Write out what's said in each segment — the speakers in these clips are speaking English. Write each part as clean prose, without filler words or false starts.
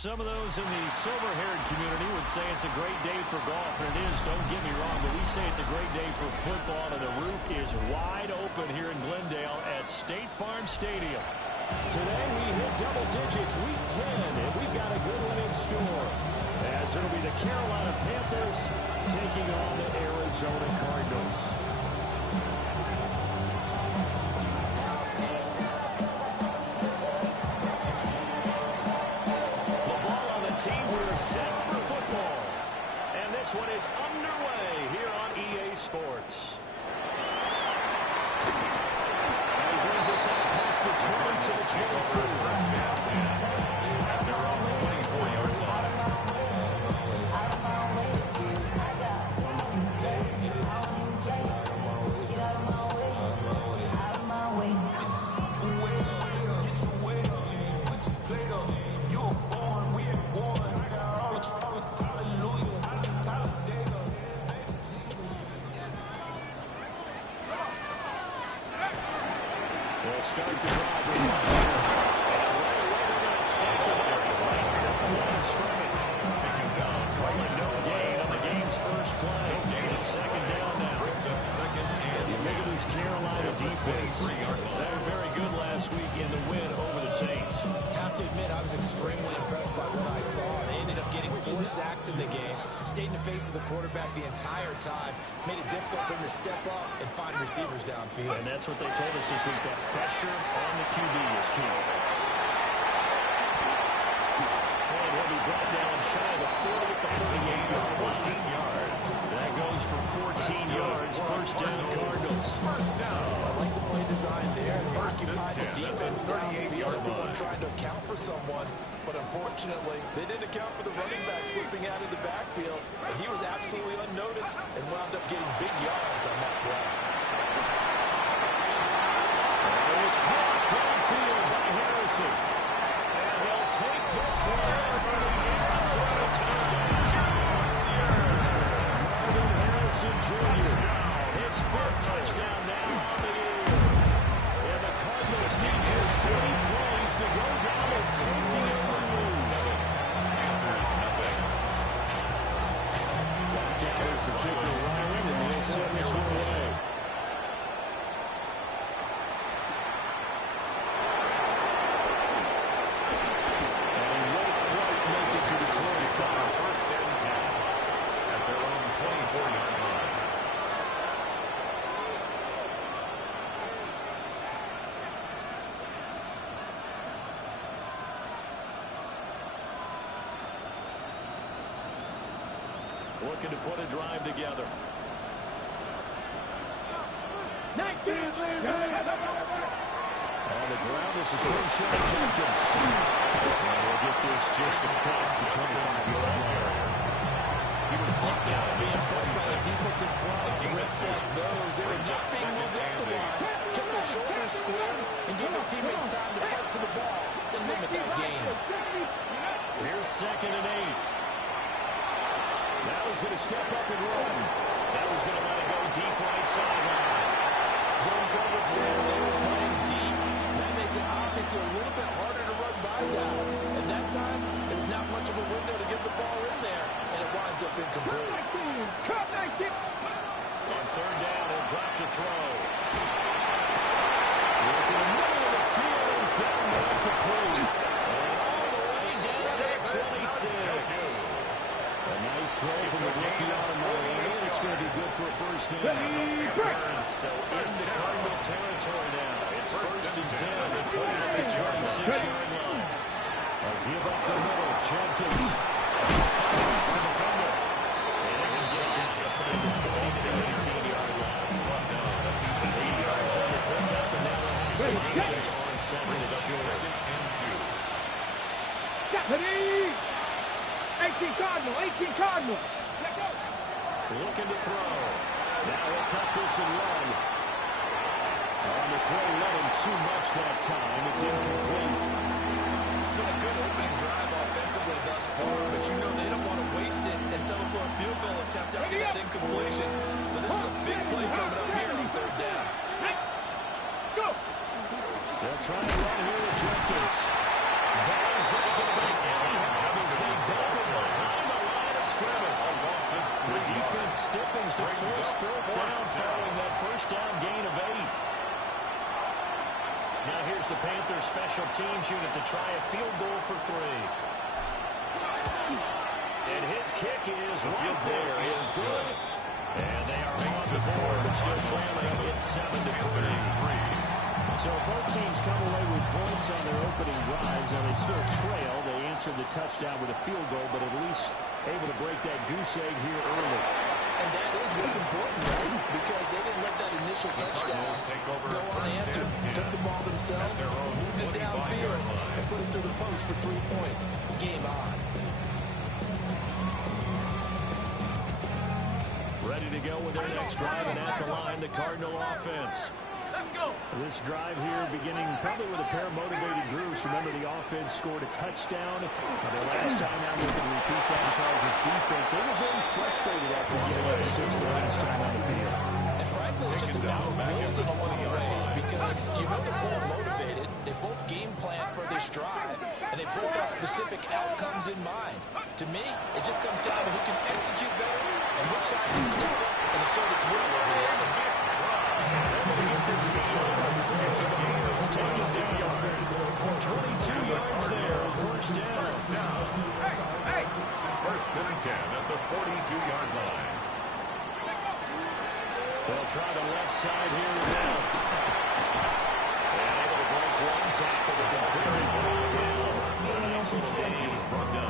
Some of those in the silver-haired community would say it's a great day for golf, and it is, don't get me wrong, but we say it's a great day for football, and the roof is wide open here in Glendale at State Farm Stadium. Today we hit double digits, week 10, and we've got a good one in store, as it'll be the Carolina Panthers taking on the Arizona Cardinals. This one is underway here on EA Sports. And he brings us out past the 20 to the 24. At their own 24-yard line. Start to drive with one here. And right away they're going to stack it up right here at the line of scrimmage. Calling no gain on the game's first play. It's second down now. You think of this Carolina defense. They were very good last week in the win over the Saints. I have to admit, I was extremely impressed by what I saw. They ended up getting 4 sacks in the game, stayed in the face of the quarterback the entire time, made it difficult for him to step up and find receivers downfield. And that's what they told us this week, that pressure on the QB is key. And he'll be brought down shy of the 40 at the 48-yard line. That goes for 14 yards. First down, Cardinals. I like the play design there. They occupied the defense downfield. Everyone trying to account for someone, but unfortunately, they didn't account for the running back slipping out of the backfield. And he was absolutely unnoticed and wound up getting big yards on that play. It was caught downfield by Harrison. And he'll take this one for the Arizona touchdown. Marvin Harrison Jr. His 5th touchdown now on the year. And the Cardinals need just 3 plays to go down and take the early lead. Back out is the kicker, Ryan, and he'll send this one away. And won't quite make it to the 25. First and 10 at their own 24-yard line. Looking to put a drive together. On the ground, this is Quinshon Judkins. And we'll get this just across the 25-yard line. He was left out to be impressed by the defensive front. Rips like those, they were not being moved up the line. Kept their shoulders square and gave their teammates time to fight to the ball and limit that gain. Here's 2nd and 8. Now he's going to step up and run. That was going to let it go deep right sideline. Zone coverage there. They were playing deep. That makes it obviously a little bit harder to run by guys. And that time, there's not much of a window to get the ball in there, and it winds up incomplete. On 3rd down, he'll drop to throw. Look in the middle of the field. He's got him incomplete. And all the way down to 26. A nice throw from the rookie out of Miami, and it's going to be good for a first down. So into Cardinal territory now. It's 1st and 10 at the 26-yard line. A give up the middle. Judkins. The defender. And Judkins just signed the 20 to the 18-yard line. 8 yards on the pickup, and now they'll have solutions on 2nd and short. 18 Cardinal. Looking to throw. Now he'll tuck this and run. On the throw, let him too much that time. It's incomplete. It's been a good opening drive offensively thus far, but you know they don't want to waste it and settle for a field goal attempt after that incompletion. So this is a big play coming up here on 3rd down. Let's go. They'll try and run here with Judkins. That is not going to make any their special teams unit to try a field goal for 3. And his kick is right there. It's good. And they are on the board, but still trailing. It's 7-3. So both teams come away with points on their opening drives. Now they still trail. They answered the touchdown with a field goal, but at least able to break that goose egg here early. And that is what's important, right? Because they didn't let that initial touchdown go unanswered. Took the ball themselves, moved it downfield, and put it through the post for 3 points. Game on. Ready to go with their next drive, and at the line, the Cardinal offense. Let's go. This drive here beginning probably with a pair of motivated groups. Remember, the offense scored a touchdown. The last time out, we can repeat that. Charles' defense, they were very frustrated after giving up 6 the last time on the field. And frankly, it's just about wills in a lot of ways because you know they're both motivated. They both game plan for this drive, and they both have specific outcomes in mind. To me, it just comes down to who can execute better and which side can step up and assert its will over the other. It's taken down. 22 yards there. First down. Hey. First and 10 at the 42-yard line. They'll try the left side here now. And able to break one tackle, but completely brought down. So James brought down.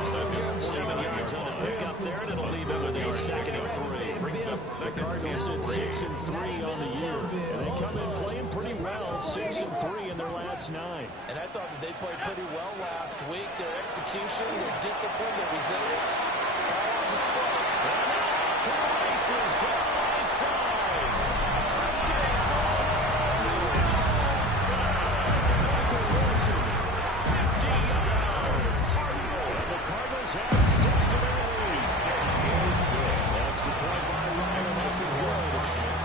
7 yards on the pickup there, and it'll leave him with a 2nd and 3. Brings up The second Cardinals at 6 and 3 on the year. And they come in playing pretty well, 6 and 3 in their last 9. And I thought that they played pretty well last week. Their execution, their discipline, their resilience, all on display. And now the races down inside. Touchdown. Michael Wilson, 50 yards. And the Cardinals have 6 to their lead. Extra point by Ryan. That's good.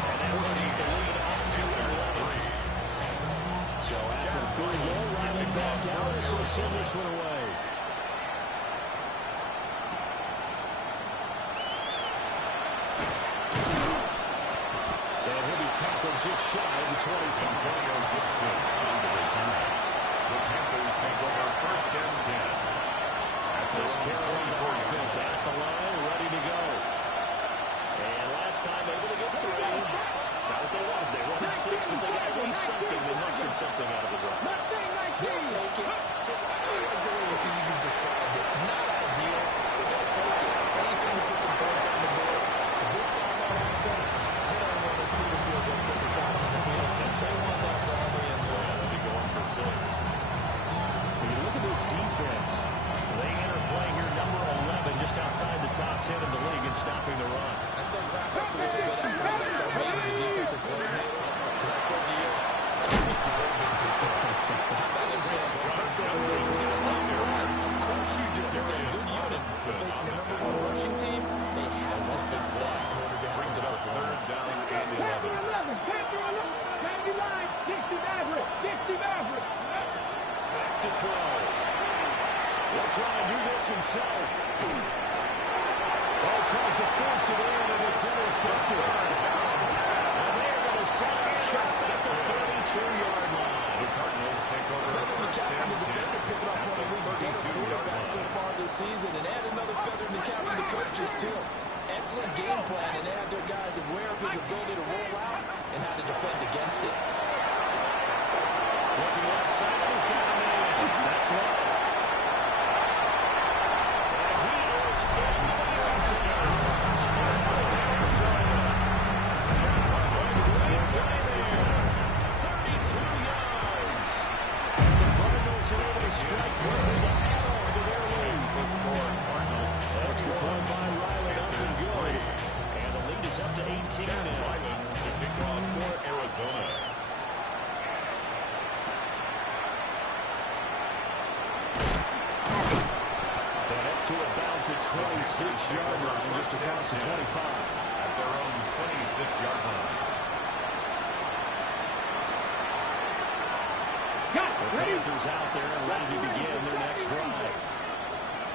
And that pushes the lead up to 11. So after the field goal, Riley back out. This will send this one away. And he'll be tackled just shy of the 25. Antonio Gibson on the return. The Panthers take over first and 10. This Carolina offense at the line, ready to go. And last time able to get 3. That's not what they wanted. They wanted 6, but they got at least something. They mustered something out of the drive. They'll take it. Just, I don't like the way you described it. Not ideal, but they'll take it. Anything to put some points on the board. But this time on offense, they don't want to see the field goal kicker driving on the field. They want that ball in the end zone. They'll be going for 6. When you look at this defense, they enter play here number 11, just outside the top 10 of the league in stopping the run. I still cracked up a little bit after I left our meeting with the defensive coordinator because I said to you, stop if you've heard this before. How about him saying, well, first order of business, we got to stop the run. Of course you do. It's a good unit. But facing the number 1 rushing team, they have to stop that in order to have the performance. Down and 11. Back to throw. He'll try and do this himself. Oh, tries to force it in, and it's intercepted. And they're going to set up shop at the 32-yard line. The Cardinals take over first and 10 picking up one of the league's better quarterbacks so far this season, and add another feather in the cap of the coaches, too. Excellent game plan, and they have their guys aware of his ability to roll out and how to defend against it. Looking left side, he's got a man. That's love. And he is in the end zone. Touchdown, Arizona. Great play there. 32 yards. And the Cardinals are able to strike quickly to add on to their lead. The score, Cardinals. Extra point by Ryland, up and good. And the lead is up to 18 now. Ryland to kick off for Arizona. To about the 26-yard line, just across the 25. At their own 26-yard line. The Panthers out there and ready to begin their next drive.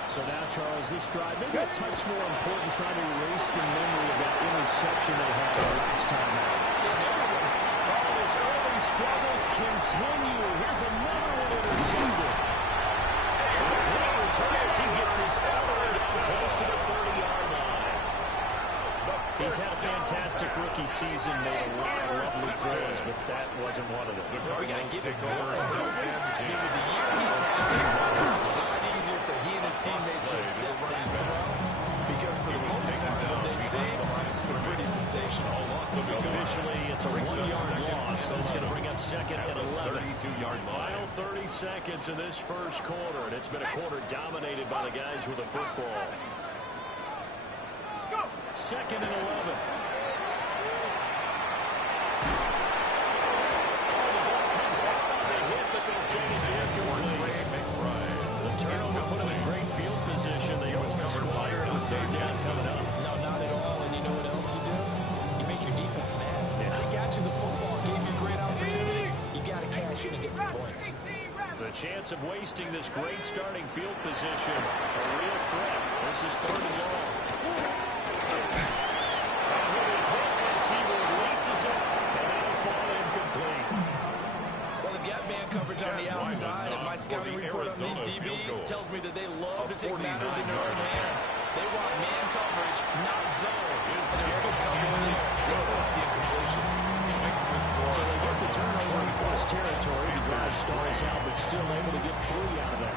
So now, Charles, this drive maybe a touch more important, trying to erase the memory of that interception they had the last time out. All his early struggles continue. Here's another one intercepted. He gets this all the way down close to the 30-yard line. He's had a fantastic rookie season, made a lot of lovely throws, but that wasn't one of them. We got to give him more. I mean, with the year he's having, a lot easier for he and his teammates to accept that throw, because for the most part, what they've seen, it's been pretty sensational. Officially, it's a 1-yard loss. That's going to bring up second and 11. 32-yard line. Final 30 seconds of this first quarter, and it's been a quarter dominated by the guys with the football. Second and 11. The ball comes out on the hit, but they'll say it's incomplete. The turnover put them in great field position. They almost squandered a third down coming up. No, not at all. And you know what else you do? You make your defense mad. Yeah. They got you the football, gave you a great opportunity. You got to cash in and get some points. The chance of wasting this great starting field position, a real threat. This is third and long. He releases it, and that'll fall incomplete. Well, they've got man coverage on the outside, and my scouting report on these DBs tells me that they love to take matters in their own hands. They want man coverage, not zone. And there was good coverage there. They forced the incompletion. So they get the turnover in close territory. The drive stalls out, but still able to get 3 out of that.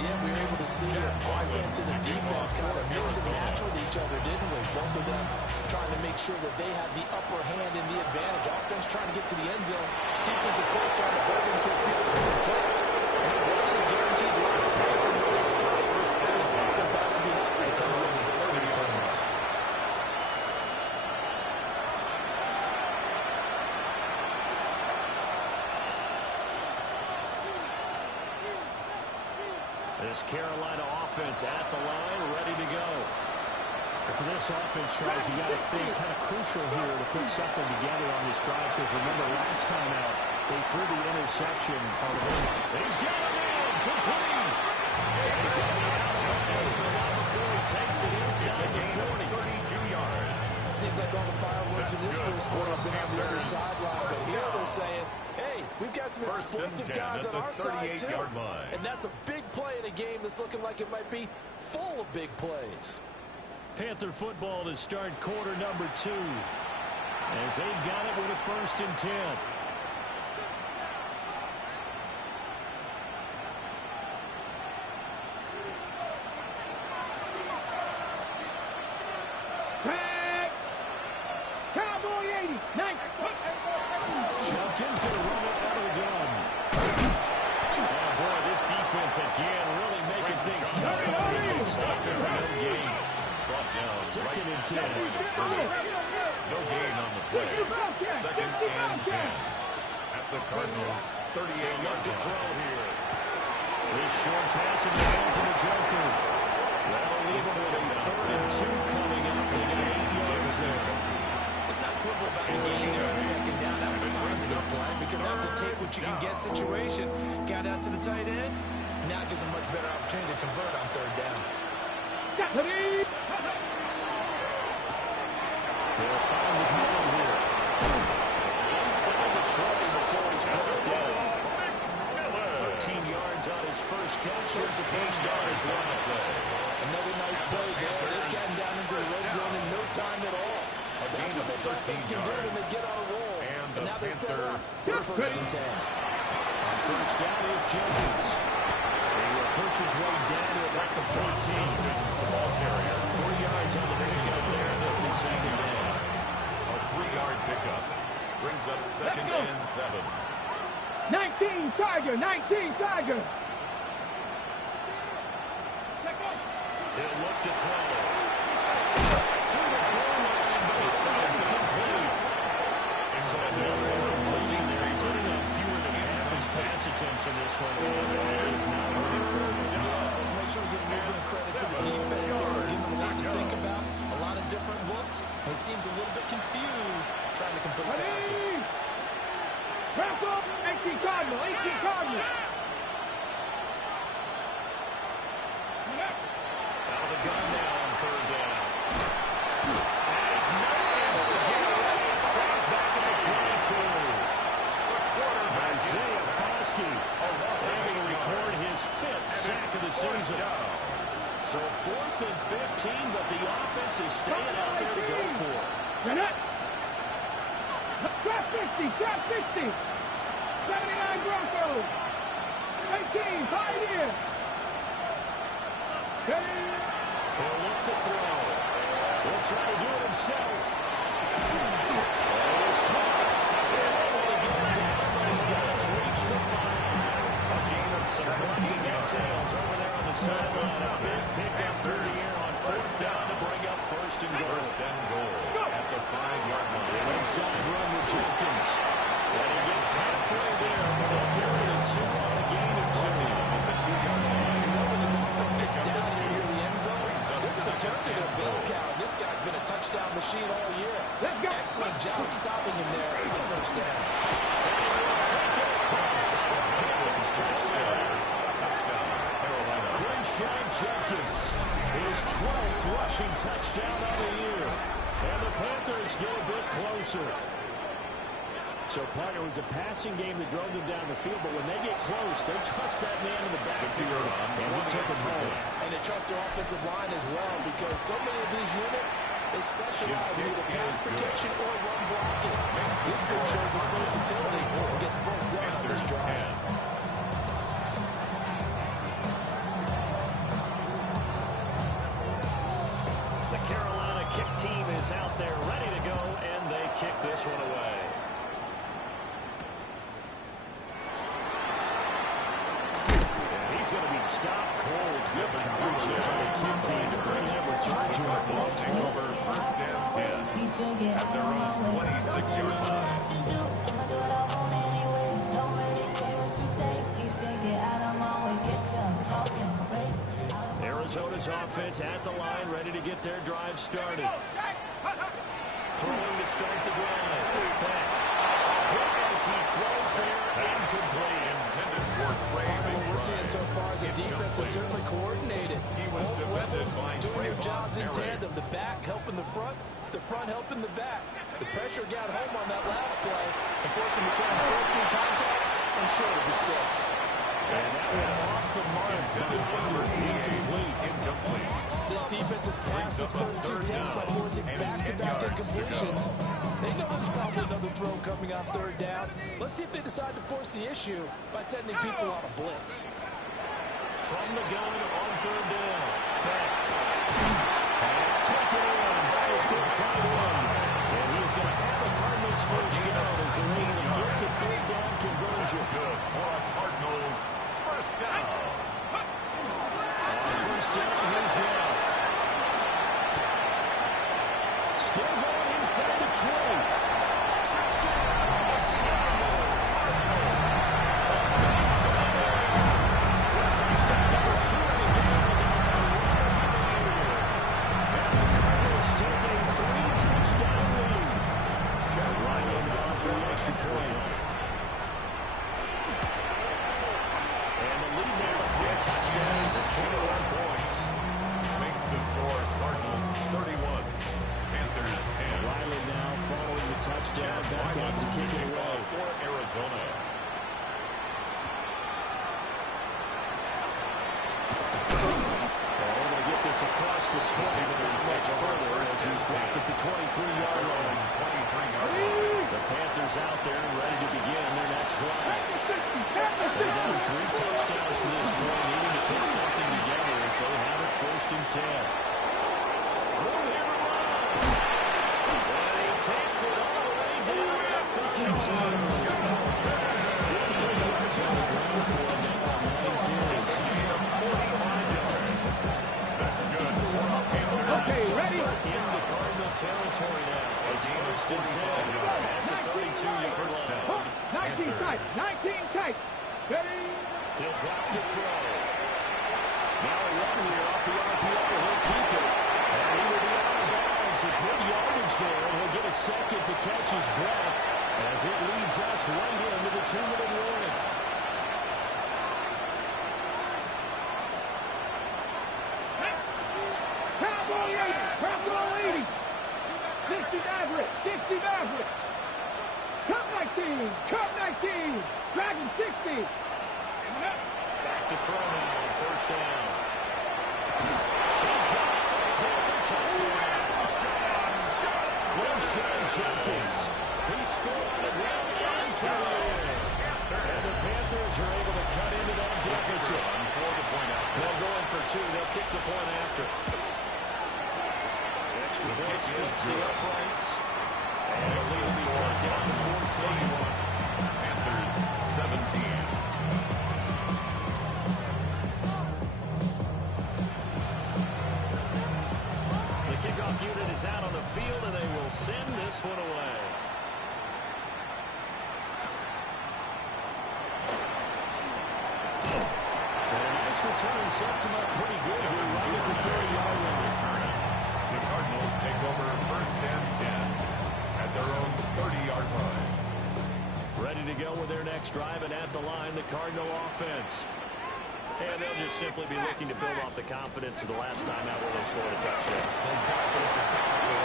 Yeah, we were able to see the offense and the defense kind of mix and match with each other, didn't we? Both of them trying to make sure that they have the upper hand and the advantage. Offense trying to get to the end zone. Defensive coach trying to hold them to a field goal attempt. And it wasn't a guaranteed drive from where they started. So the offense has to be happy to come up with those 3 points. This Carolina offense at the line, ready to go. And for this offense, Charles, you got to think kind of crucial here to put something together on this drive, because remember last time out, they threw the interception on the way. He's got it in, complete. He's got it out of bounds, but not before he takes it inside the 40. 32 yards. Seems like all the fireworks in this first quarter have been on the other sideline, but here they're saying, hey, we've got some explosive guys on our side too. And that's a big play in a game that's looking like it might be full of big plays. Panther football to start quarter number 2, as they've got it with a 1st and 10. Cowboy 80. Nice. Jenkins going to run it out of the gun. Oh, boy, this defense again really making things tough on this and stuck there for no gain. Brought down. 2nd and 10. No gain on the play. 2nd and 10. At the Cardinals' 38-yard To line. throw here. This short pass in the hands of the Joker. That'll leave them with a 3rd and 2 coming up. They got 8 yards there. Let's not quibble about the gain there on 2nd down. That was a positive play because that was a take what you can get situation. Got out to the tight end. Now gives a much better opportunity to convert on 3rd down. They'll find with Miller here. Inside the 20 before he's brought down. 13 yards on his first catch. It's a 1st down as well. Another nice play there. They've gotten down into the red zone in no time at all. That's what this offense can do when they get on a roll. And now they're set up for 1st and 10. On 1st down is Jenkins. He will push his way down to about the 14. The ball carrier. 4 yards on the pickup there. That'll be 2nd down. A 3-yard pickup. Brings up 2nd and 7. 19 Tiger. 19 Tiger. He'll look to throw. To the goal line, but it's incomplete. So another incompletion there. He's hitting on fewer than half his pass attempts in this one. That is not working for him. Yes, let's make sure we give a little bit of credit to the defense here. We're giving them a lot to think about, a lot of different looks. And he seems a little bit confused trying to complete passes. Wrap up. 18 Cardinal. 18 Cardinal. Out of the gun now on 3rd down. Has no man to get away. Sacked back at the 22. Isaiah Foskey. And down. So 4th and 15, but the offense is staying out there to go for it. Trap 60, trap 60. 79 Broncos. 18, Pioneer. He'll look to throw. He'll try to do it himself. He's caught. Able to get it down, but he does reach the 5. A gain of Some good 17 details yards. over there on the sideline. A big pickup through the air on 4th down to bring up 1st and goal. First and goal at the 5-yard line. Inside run with Jenkins. And he gets halfway there for the 3rd and 2 on a gain of 2. At the 2-yard line. When his offense gets down near the end zone, this is a turn to a bill count. This guy's been a touchdown machine all year. Let's go. Excellent job stopping him there on the 1st down. Touchdown, Carolina. Crenshaw Jenkins, his 12th rushing touchdown of the year. And the Panthers get a bit closer. So, partner, it was a passing game that drove them down the field, but when they get close, they trust that man in the backfield, and he took them home. And they trust their offensive line as well, because so many of these units, they specialize in either pass protection or run blocking. This group shows its versatility and gets both done on this drive. The Carolina kick team is out there ready to go, and they kick this one away. Going to be stopped cold. Good coverage there by the kick team to bring that return to a Ball take over 1st and 10 at their own 26-yard line. Arizona's offense at the line, ready to get their drive started. Throwing to start the drive. Back. As he throws there, incomplete. Intended for Trey What we're seeing so far is the defense is certainly coordinated. He was Both defended levels by doing their Trayvon jobs in Merritt. tandem. The back helping the front helping the back. The pressure got home on that last play and forced him to try and throw through contact and short of the sticks. And that went off the mark. Incomplete. This defense has passed its first 2 attempts by forcing back-to-back incompletions. They know there's probably another throw coming on 3rd down. Let's see if they decide to force the issue by sending people on a blitz. From the gun on 3rd down. Back. Pass taken in by his big tight end. And he's going to have the Cardinals 1st down as they're able to get the 3rd down conversion. Good for a Cardinals 1st down. On 1st down, here's Love. Still going inside the 20. Touchdowns at 21 points. Makes the score Cardinals 31, Panthers 10. Riley now following the touchdown, back out to kick it away. For Arizona. They're able to get this across the 20, but there's much further as he's dropped at the 23-yard line. 23-yard line. The Panthers out there ready to begin their next drive. They've done 3 touchdowns to this point, needing to put something together as they have it 1st and 10. Room here to run. And he takes it all the way down at 32. 58 yards on the ground for him now, 9 carries. That's good. Okay, ready? Into Cardinal territory now. It's 1st and 10 at the 32-yard line. 19 tight, 19 tight. Ready? He'll drop to throw. Now a run here off the RPO. He'll keep it. And he will be out of bounds. A good yardage there. And he'll get a second to catch his breath as it leads us right into the 2-minute warning. Cowboy 80, Cowboy 80. 60 Maverick, 60 Maverick. Cup 19, Cup 19. Dragon 60. Back to throw now on 1st down. touchdown. Quinshon Judkins. He scored on the ground and through the air. And the Panthers are able to cut into that deficit. They'll go in for two. They'll kick the point after. Extra point splits the uprights. And it'll leave be cut down to 14. Panthers 17. The kickoff unit is out on the field, and they will send this one away. And a nice return sets him up pretty good here, right at the 30-yard line. The Cardinals take over first and 10 at their own 30-yard line. Ready to go with their next drive, and at the line, the Cardinal offense. And they'll just simply be looking to build off the confidence of the last time out where they scored a touchdown. And confidence is powerful. You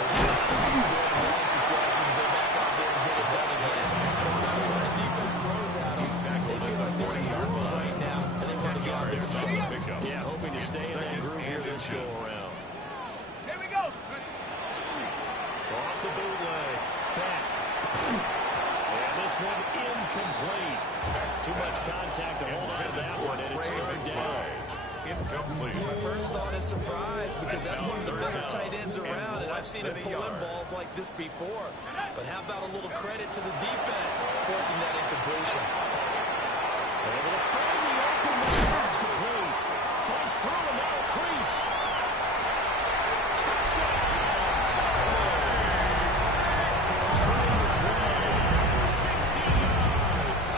score once, you feel like you can go back out there and get it done again. No matter what the defense throws at them, they feel like they're in the groove right now, and they want to get out there and show it. Yeah, hoping to stay in that groove here this go-around. Here we go. Off the bootleg. Back. And this one incomplete. Too much contact to hold on to that one, and it's third down. Incomplete. My first thought is surprise because that's one of the better tight ends around, and I've seen him pull in balls like this before. But how about a little credit to the defense forcing that incompletion? Able to find the open man. That's complete. Fights through him out of crease. Touchdown. 60 yards.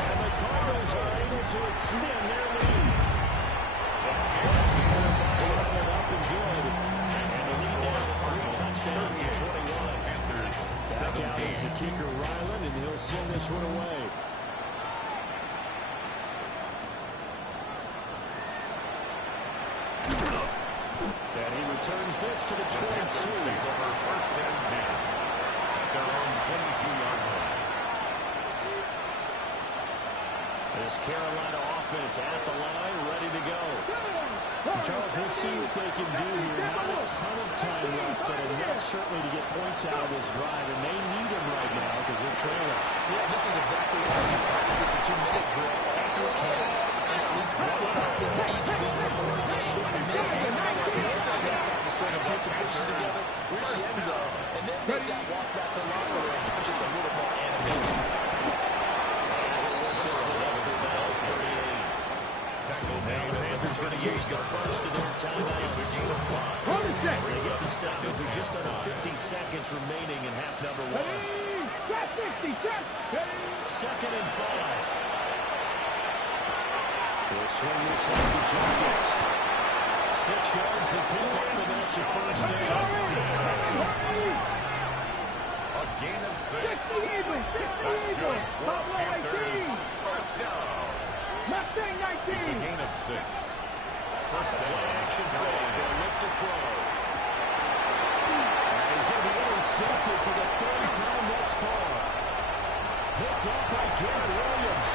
And the Cardinals are able to extend their lead. Up and good. And the lead now to 3 touchdowns to 21. Panthers Back out 17. is the kicker, Ryland, and he'll send this one away. And he returns this to the 22. Take over first and 10 at their own 22-yard line. This Carolina offense at the line, ready to go. Charles, we'll see what they can do here. Not a ton of time left, but enough certainly to get points out of this drive, and they need them right now because they're trailing. Yeah, this is exactly what you practice a 2-minute drill. Take your camp and at least one practice each game before the game. And then you have time to string a bunch of pictures together, reach the end zone, and then make that walk back to the locker room just a little more animated. Panthers going to use the first of their timeouts. They get the stoppage with just under 50 seconds remaining in half number 1. Second and 5. We'll swing this out to Judkins. 6 yards the pick up, and that's your first down. A gain of 6. That's good. Panthers first down. Mustang It's a 19. gain of 6. First Play down. action fake. They'll look to throw. And he's going to be intercepted for the 3rd time thus far. Picked up by Garrett Williams.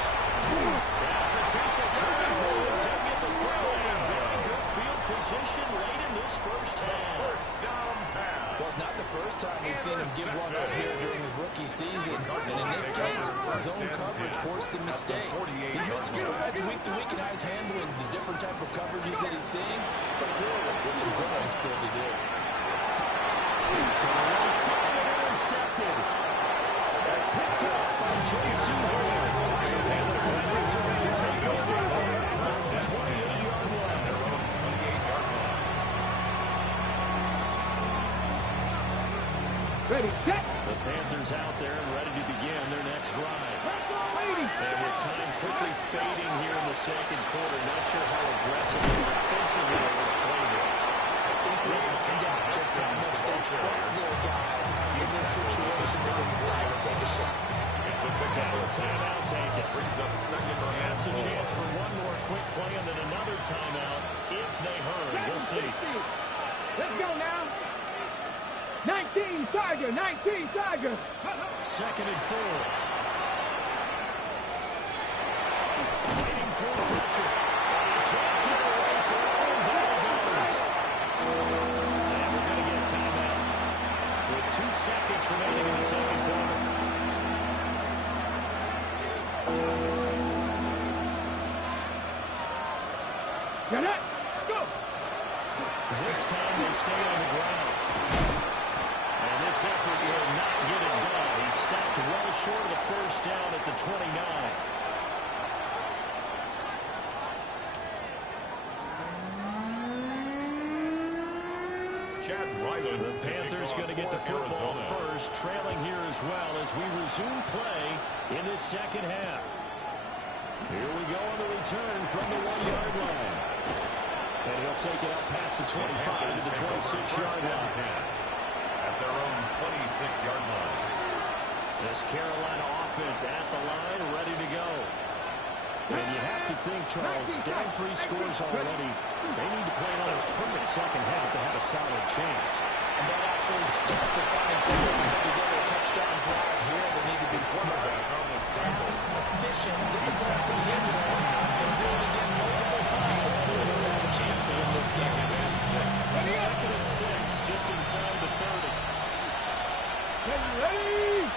Potential turning points. He'll get the football in very good field position late in this first half. First down pass. Well, it's not the first time we've seen him give one up here during his rookie season. And in this case, zone coverage forced the mistake. He's made some strides week to week in how he's handling the different type of coverages that he's seeing. But clearly, there's some growing still to do. To the right side and intercepted. Picked up by J.C. Horn. And the Panthers are going to take over from the 28-yard line. Their own 28-yard line. Ready, set. The Panthers out there and ready to begin their next drive. And with time quickly fading here in the second quarter, not sure how aggressively or defensively they will play this. I think we'll find out just how much they trust their guys in this situation when they decide to take a shot. It's a pick Now up. a timeout taken. Brings up second and That's a chance for one more quick play and then another timeout if they hurry. We'll see. Let's go now. 19 Tiger, 19 Tiger. Second and 4. Fighting through pressure. Can't get away from all. Down it goes. And seconds remaining in the second quarter. Get it. Go. This time they stay on the ground. And this effort will not get it done. He stopped well short of the first down at the 29. Chad Ryland. The Panthers going to get the football first, trailing here as well as we resume play in the second half. Here we go on the return from the 1-yard line. And he'll take it up past the 25 to the 26-yard line. At their own 26-yard line. This Carolina offense at the line, ready to go. And you have to think, Charles, down 3 scores already. They need to play an almost perfect second half to have a solid chance. And that absolutely starts with finding something to put together a touchdown drive here. They need to be smart, fast, efficient, get the ball to the end zone, and do it again multiple times. They're going to have a chance to win this game. Second and 6, just inside the 30. Get ready.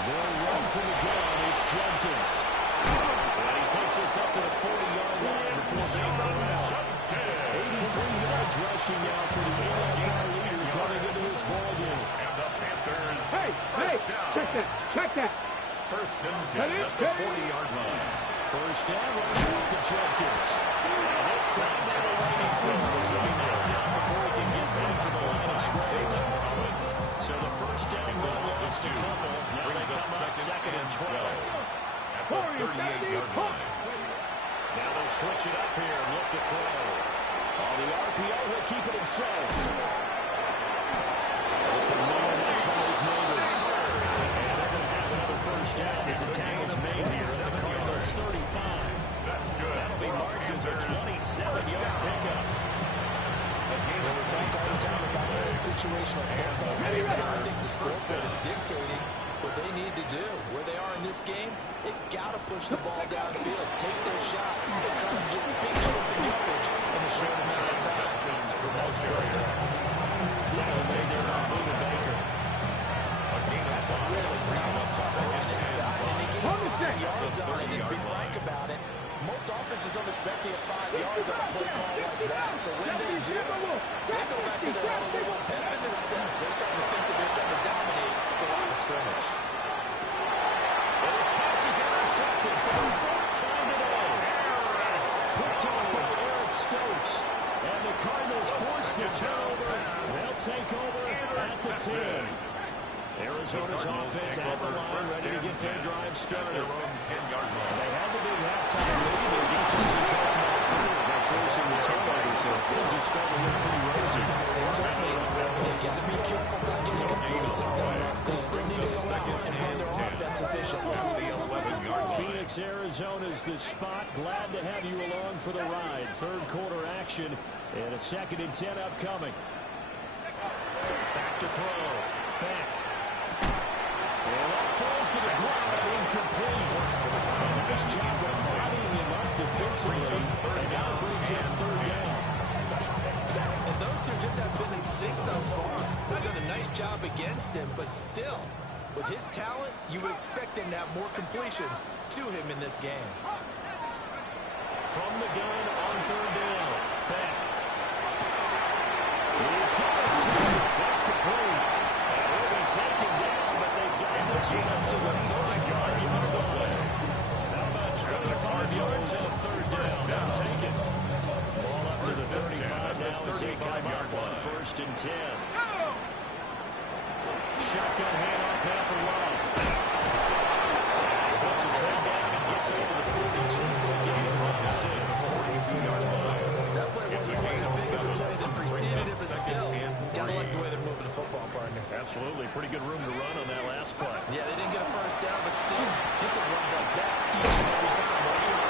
They'll run from the gun. It's Jenkins. And he takes us up to the 40-yard line before being corralled. 83 yards rushing now for the NFL leader coming into this ballgame. And the Panthers. Hey, check that. Check that. First and 10 at the 40-yard line. First down, running out to Jenkins. And this time they were waiting for him to be knocked down before he can get back to the line of scrimmage. So the first down run lost a couple. Now they come up second and 12. At the 38-yard line. Now they'll switch it up here and look to throw. On the RPO, he'll keep it himself. Open middle, that's Malik Neighbors. And they're going to have another first down as the tackle's made here at the Cardinals 35. That's good. That'll be marked as a 27-yard pickup. We talk all the time about that situational football. I think the scoreboard is dictating what they need to do. Where they are in this game, they've got to push the ball downfield, take their shots, try to get big chunks of yardage in a short amount of time. That's the most great. Tackle made there by Buda Baker. That's a really nice tackle on inside. And they get 5 yards on it. And be frank about it, most offenses don't expect to get 5 yards on a play call like that. So when they do, they go back to their own little pep in their steps. They're starting to think that they're starting to dominate the line of scrimmage. Those passes are intercepted for the 4th time today. Picked off by Eric Stokes. And the Cardinals force the turnover. They'll take over at the 10. Arizona's offense at the line, ready to get their drive started. Their own 10-yard line. They had the big halftime lead. Their defense is ultimately through. They're forcing the turnover, so things are starting to look pretty rosy. They certainly are. They've got to be careful about getting complacent. They still need to go out and run their offense efficiently. Phoenix, Arizona's the spot. Glad to have you along for the ride. Third quarter action and a 2nd and 10 upcoming. Back to throw. Back. And that falls to the ground. Incomplete. Nice job of bodying him up defensively. And now brings in 3rd down. And those two just have been in sync thus far. They've done a nice job against him, but still, with his talent, you would expect him to have more completions to him in this game. From the gun on 3rd down. Back. He's got his two. That's complete. And will be taken down, but they've got this one up to the 35-yard line. Now about 25 yards on 3rd down. Now taken. Ball up to the 35 now as they come up on 1st and 10. Shotgun handoff now for Love. Puts his head down and gets over the 42 for a gain of 6. That play wasn't quite as big as the play that preceded it, but still, gotta like the way they're moving the football, partner. Absolutely. Pretty good room to run on that last play. Yeah, they didn't get a first down, but still, you take runs like that each and every time, don't you?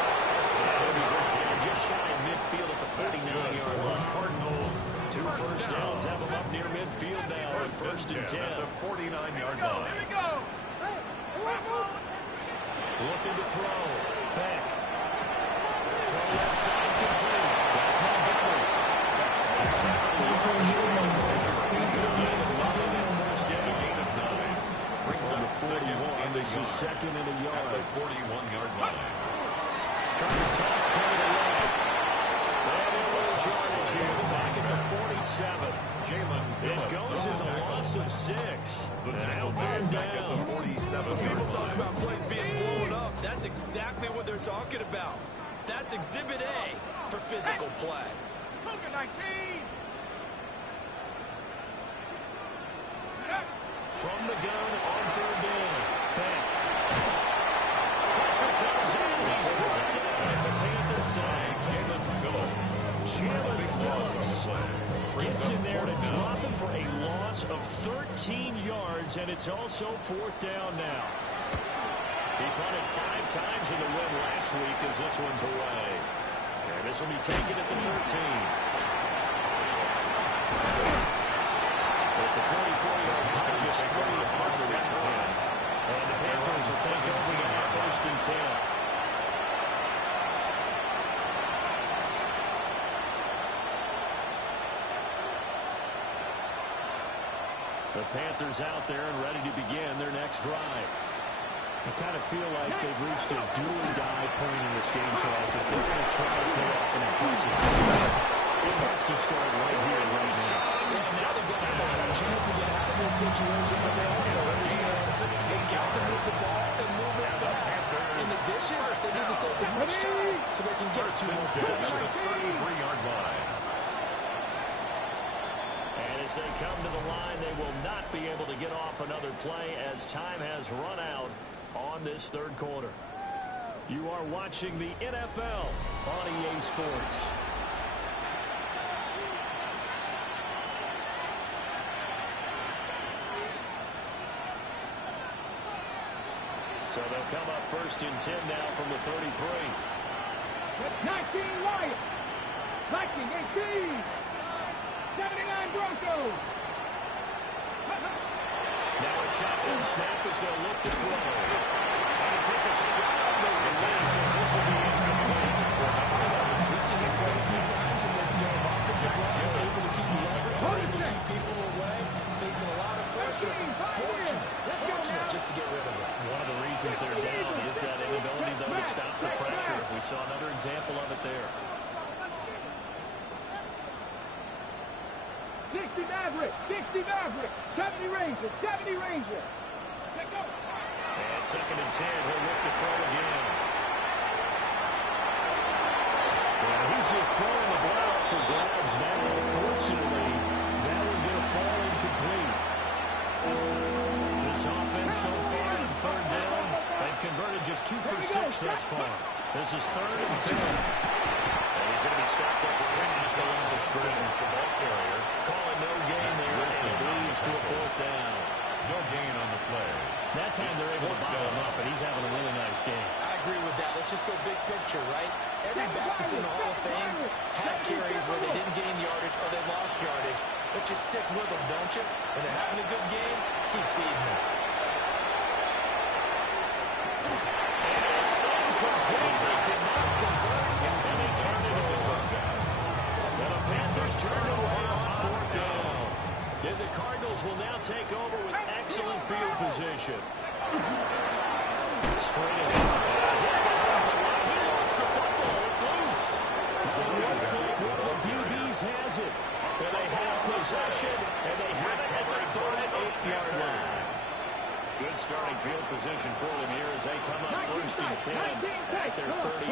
And just shy of midfield at the 49-yard line. Cardinals, 2 first downs, have them up near midfield now on 1st and 10. At the 49-yard line. Here we go. Looking to throw. Back. Throw left side complete. That's Montgomery. That's tackled short. good gain of 9 that first It's a down. gain of 9. Brings From up the second 41, and a this is yard. second and a At yard. the 41-yard line. Trying to toss play to right. And it was yardage here back at the 47. Jalen It Phillips goes on as the a tackle. loss of 6. The And tackle now made third back at the down. 47-yard People talk line. about plays being blown up. That's exactly what they're talking about. That's Exhibit A for physical play. Cougar 19. From the gun on third down. Back. Pressure comes in. He's brought down. It's a Panther sag. Jalen Phillips. Jalen Big loss on the Phillips play. Brings gets up in there to fourth down. drop him for a loss of 13 yards, and it's also fourth down now. He punted 5 times in the win last week as this one's away. And this will be taken at the 13. It's a 44-yard punt, just 3 on the return. And the Panthers will take over now, first and 10. The Panthers out there and ready to begin their next drive. I kind of feel like they've reached a do-or-die point in this game, Charles. If they're going to try to pull off an impressive finish, it has to start right here, right now. Now they've got a chance to get out of this situation, but they also understand they got to move the ball and move it fast. In addition, they need to save as much time so they can get 2 more possessions. 33-yard line. And as they come to the line, they will not be able to get off another play as time has run out on this third quarter. You are watching the NFL on EA Sports. So they'll come up first and 10 now from the 33. 19 Lions. 19 18. 79 Broncos. Now a shotgun snap as they'll look to throw. And he takes a shot on the release as this will be incomplete. We've seen this quite a few times in this game. Offensive line able to keep leverage, able to keep people away, facing a lot of pressure. Fortunate just to get rid of it. One of the reasons they're down is that inability, though, to stop the pressure. We saw another example of it there. 60 Maverick. 60 Maverick. 70 Rangers. 70 Rangers. Let's go. And second and 10, he'll look to throw again. Yeah, he's just throwing the ball up for grabs now. Fortunately, that one going to fall incomplete. This offense so far on third down, they've converted just 2 for 6 thus far. This is third and 10. And he's going to be stopped up right at the line of scrimmage. The ball carrier. Calling no gain there, and it leads to a fourth down. No gain on the play. That time they're able to bottle him up, and he's having a really nice game. I agree with that. Let's just go big picture, right? Every back that's in the Hall of Fame had carries where they didn't gain yardage or they lost yardage, but you stick with them, don't you? When they're having a good game, keep feeding them. And it's incomplete. They could not convert, and they turned it over. And the Panthers turned away on fourth down. And the Cardinals will now take over with excellent field position. Straight ahead. He lost the football. It's loose. It looks like one of the DBs has it. And they have possession, and they have it at the 38-yard line. Good starting field position for them here as they come up first and 10 at their 38.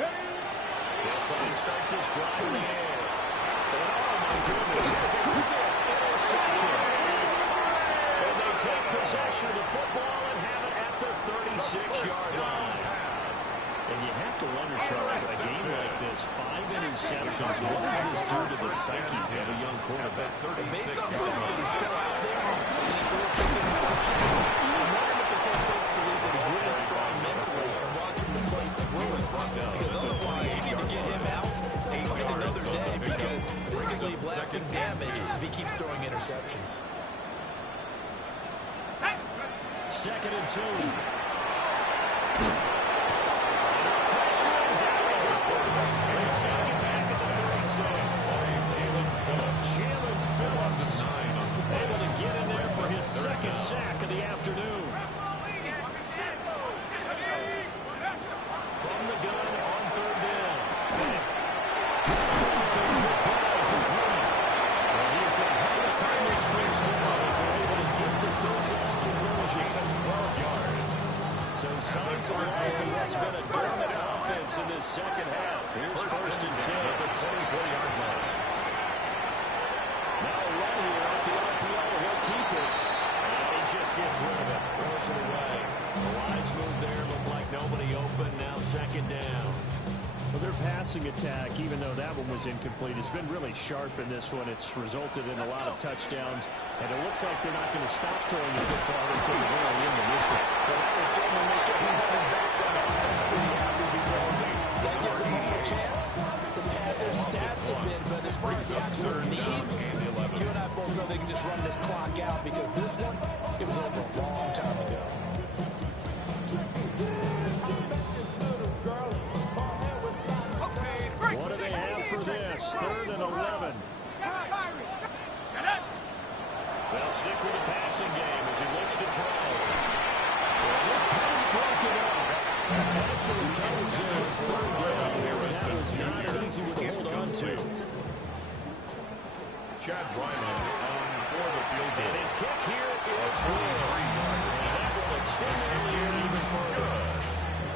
They'll try and start this drive in the air. And oh my goodness, there's a 5th interception. And they take possession of the football and have it at the 36-yard line. And you have to wonder, Charles, a game like this, 5 interceptions, what does this do to the psyche of a young quarterback? Based on the fact that he's still out there and he threw a quick interception, I'm wondering if this head coach believes that he's really strong mentally and wants him to play through it. Because otherwise, you need to get him out and find another day because this could leave lasting damage if he keeps throwing interceptions. Second and 2. Jalen Phillips. afternoon. From the gun on third down. He's going to help the Cardinals first down as they're able to get the third down conversion. 12 yards. So signs of life, and that's been a dominant offense in this second half. Here's first and 10 at the 24-yard line. Now a run here off the RPO. He'll keep it. And he just gets rid of it. Throws it away. The lines move there. Look like nobody open. Now second down. Well, their passing attack, even though that one was incomplete, has been really sharp in this one. It's resulted in a lot of touchdowns, and it looks like they're not going to stop throwing the football until the very end of this one. Well, that will certainly make everybody back on offense pretty happy because that gives them all a chance to pad their stats a bit. But as far as the actual need, you and I both know they can just run this clock out because this one, it was over a long time ago. What do they have for this? 3rd and 11. They'll stick with the passing game as he looks to throw. Well, this pass broken up. Excellent coverage there on third down. That was not an easy one to hold on to. Chad Ryland on for the field goal. And his kick here is good. And that will extend their lead even further.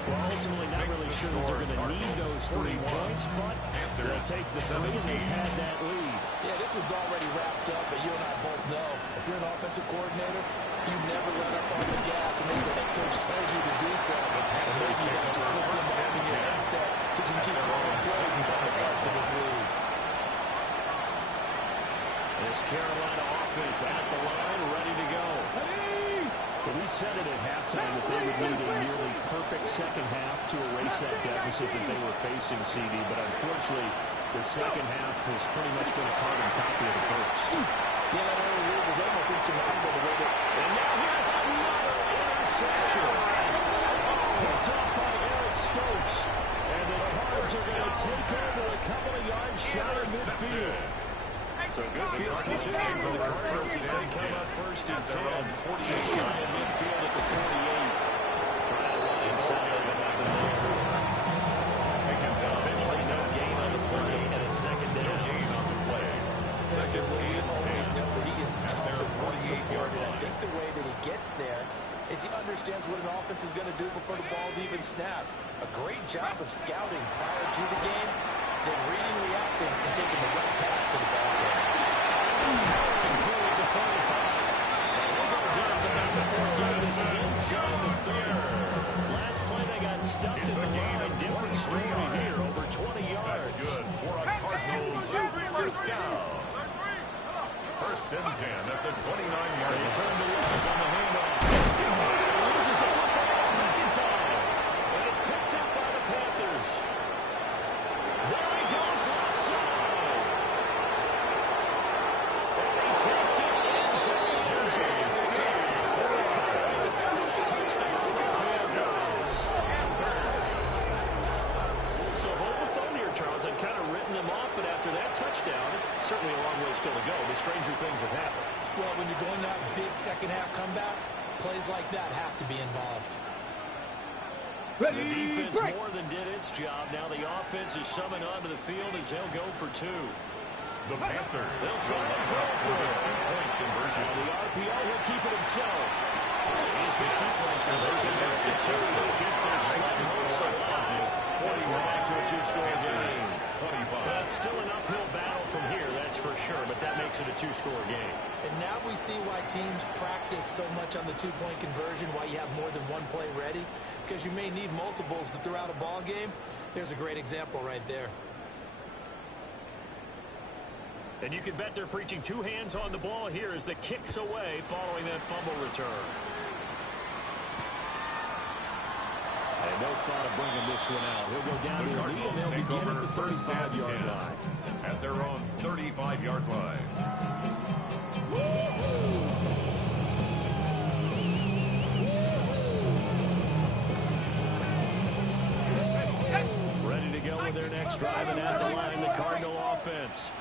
Well, ultimately not really sure that they're going to need those 3 points, but they'll take the 3 and they've had that lead. Yeah, this one's already wrapped up, but you and I both know if you're an offensive coordinator, you never let up on the gas unless the head coach tells you to do so. And maybe you got your clipped in back in your headset so you can keep calling plays and trying to add to this lead. This Carolina offense at the line, ready to go. But we said it at halftime that they would need a nearly perfect second half to erase that deficit that they were facing, CD. But unfortunately, the second half has pretty much been a carbon copy of the first. Yeah, that early lead was almost insurmountable the way that... And now here's another interception. Picked off by Eric Stokes. And the Cards are going to take over a couple of yards shy of midfield. So good field position for the Cardinals as they come up first and 10. 40 shy of midfield at the 48. Trying to run inside of nothing there. Officially no gain on the play, and it's second down. No gain on the play. Second lead, always know that he is tough to run support. And I think the way that he gets there is he understands what an offense is going to do before the ball's even snapped. A great job of scouting prior to the game, then reading, reacting, and taking the right path to the ball game. Through at the 35. We'll go down to number 4. This inside the 3rd. Last play they got stuffed in the line. Different story here, over 20 yards. That's good for a Cardinals first down. First and 10 at the 29-yard line. Turn to left on the handoff. Loses the football a second time. And it's picked up by the Panthers. There he goes left side. And he takes it into the touchdown for the Panthers. So hold the phone here, Charles. I've kind of written them off, but after that touchdown, certainly a long way still to go, but stranger things have happened. Well, when you're going to have big second-half comebacks, plays like that have to be involved. The defense more than did its job. Now the offense is summoned onto the field as they'll go for 2. The Panthers. They'll try and throw for it. Two-point conversion. The RPO will keep it himself. He's got two-point conversion. Gets their slight hopes alive. 41 back to a 2-score game. 25. That's still an uphill battle from here, that's for sure, but that makes it a 2-score game. And now we see why teams practice so much on the two-point conversion, why you have more than one play ready, because you may need multiples to throw out a ball game. There's a great example right there. And you can bet they're preaching 2 hands on the ball here as the kick's away following that fumble return. And no thought of bringing this one out. He'll go down to the lead, and they'll begin at the 35-yard line. At their own 35-yard line. Ready to go with their next drive, and at the line, the Cardinal offense.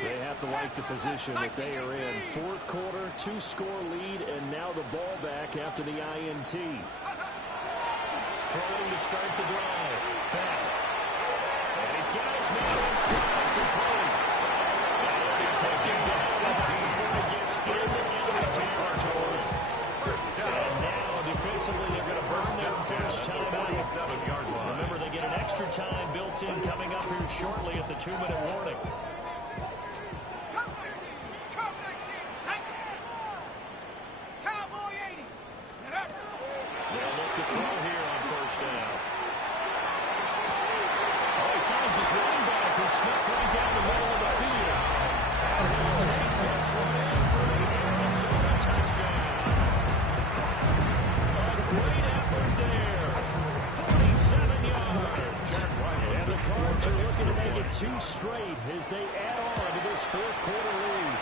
They have to like the position that they are in. Fourth quarter, 2-score lead, and now the ball back after the INT. Throwing to start the drive. Back. And he's got his man on strike complete. And he's taken down before he gets into enemy territory. And now, defensively, they're going to burn their first time out. 47-yard line. Remember, they get an extra time built in coming up here shortly at the 2-minute warning. They'll look to throw here on first down. Oh, he finds his running back who snuck right down the middle of the field. And he'll take this one in for the Arizona touchdown. A great effort there. 47 yards. And the Cards are looking to make it 2 straight as they add on to this fourth quarter lead.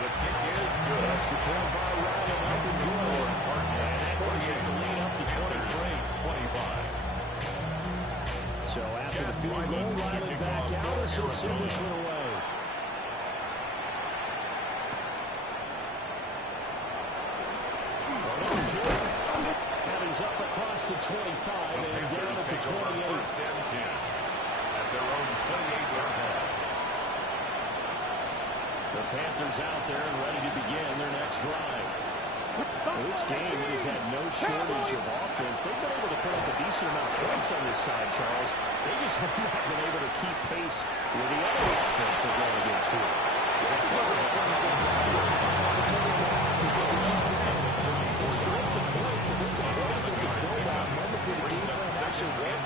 The kick is good. Extra point by Ryan up and good. And that pushes the lead up to 23. 25. So after the field goal, Riley back out as he'll send this one away. And he's up across the 25 and down at the 28. First and 10 at their own 28-yard line. The Panthers out there and ready to begin their next drive. This game has had no shortage of offense. They've been able to put up a decent amount of points on this side, Charles. They just have not been able to keep pace with the other offense they're going against too. That's a good point against that's opportunity because as you said, it's great to points and there's some points that can build on momentarily the game plan actually work.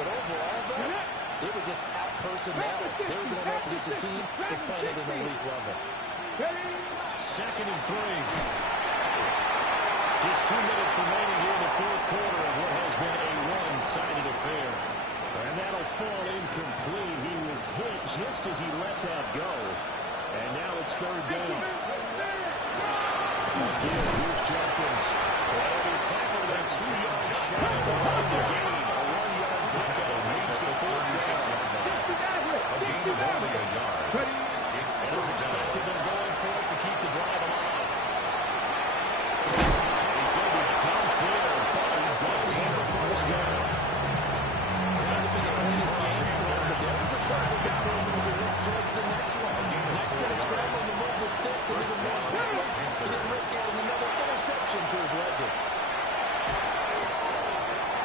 But overall, though, they were just out-personnel. They were going up against a team that's playing at an elite level. Second and 3. Just 2 minutes remaining here in the fourth quarter of what has been a one-sided affair. And that'll fall incomplete. He was hit just as he let that go. And now it's third down. Again, here's Jenkins. Well, he tackled that 2-yard shot at the line to gain. A 1-yard pickup reached the fourth down. A gain of only a yard. And as expected, they're going for it to keep the drive alive. He's going to be dumped there, but he does have the first down. It hasn't been the cleanest game for him, but there was a sign of improvement as he looks towards the next one. Next bit of scramble to move the sticks, and even more importantly, he didn't risk adding another interception to his ledger.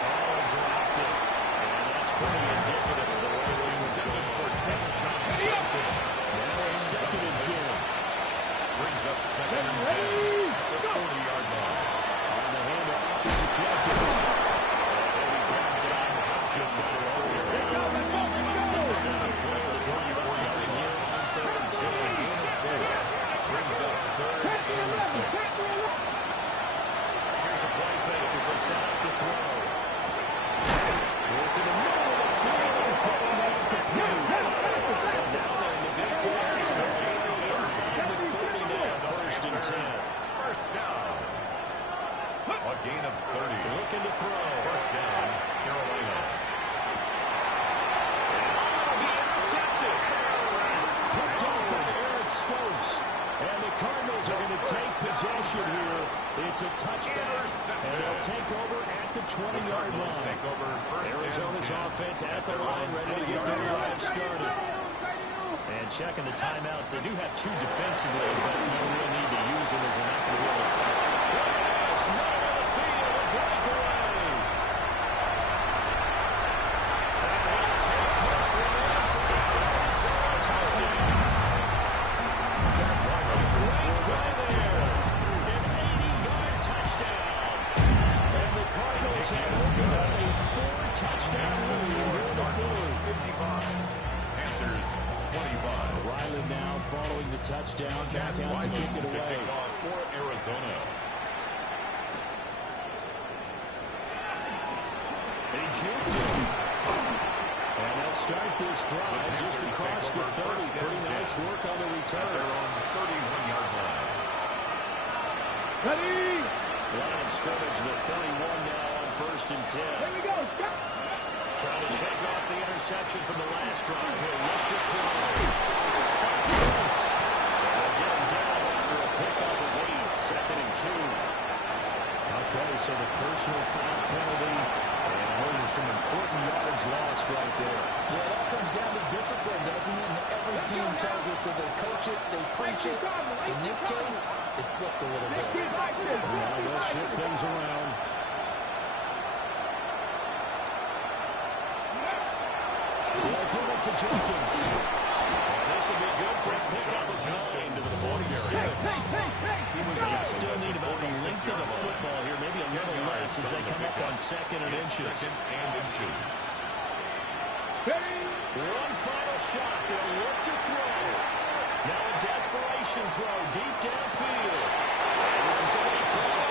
Oh, dropped it. And that's pretty indicative of the way this one's going. Now it's second and 10. Brings up second and 10 at the 40-yard line. On the handoff is a Jenkins. And he grabs it just short of over the field. The seventh play of the drive coming here on third and 6. Brings up third and 6. Here's a play fake as they set up the throw. Work in the middle of the field. He's getting that complete. So now they're in the big plays. Inside the 30 now, first and 10. First down. A gain of 30. Looking to throw. First down, Carolina. Be intercepted. Picked off by Eric Stokes. And the Cardinals are going to take possession here. It's a touchback. And they'll take over at the 20-yard line. Take over first Arizona's and 10. offense at the line, ready to get their drive started. And checking the timeouts, they do have 2 defensively, but no real need to use them as they're not going to be able to stop. Yes, middle of the field, a breakaway. And he'll take this one in for the Arizona touchdown. Great play there. An 80-yard touchdown. And the Cardinals have opened up a 4-touchdown lead here in the fourth. 55. Panthers 25. Riley now following the touchdown, back out to kick it away. Kick off for Arizona. They juked him. And they'll start this drive just across the 30. Pretty nice work on the return. They're on the 31-yard line. Ready? Line of scrimmage, the 31 now on first and 10. Here we go. Trying to shake off the interception from the last drive. He'll look to throw. Fakes. tells us that they coach it, they preach it. In this case, it slipped a little bit. Well, they'll shift things around. They'll give it to Jenkins. This will be good for a pickup of 9 to the 46. They still need about the length of the football here, maybe a little less as they come up on 2nd and inches. One final shot. They'll look to throw. Now a desperation throw deep downfield. This is going to be close.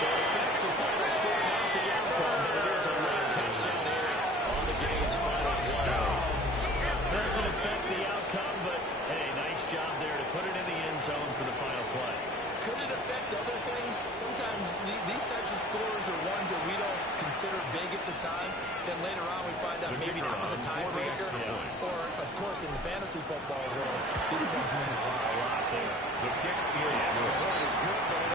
So it affects the final score, not the outcome, but it is a late touchdown here on the game's final play. Doesn't affect the outcome, but hey, nice job there to put it in the end zone for the final play. Could it affect other things? Sometimes these types of scores are ones that we don't consider big at the time. Then later on we find out maybe that was a tiebreaker. Or, of course, in the fantasy football world, these points mean a lot there. The kick is good.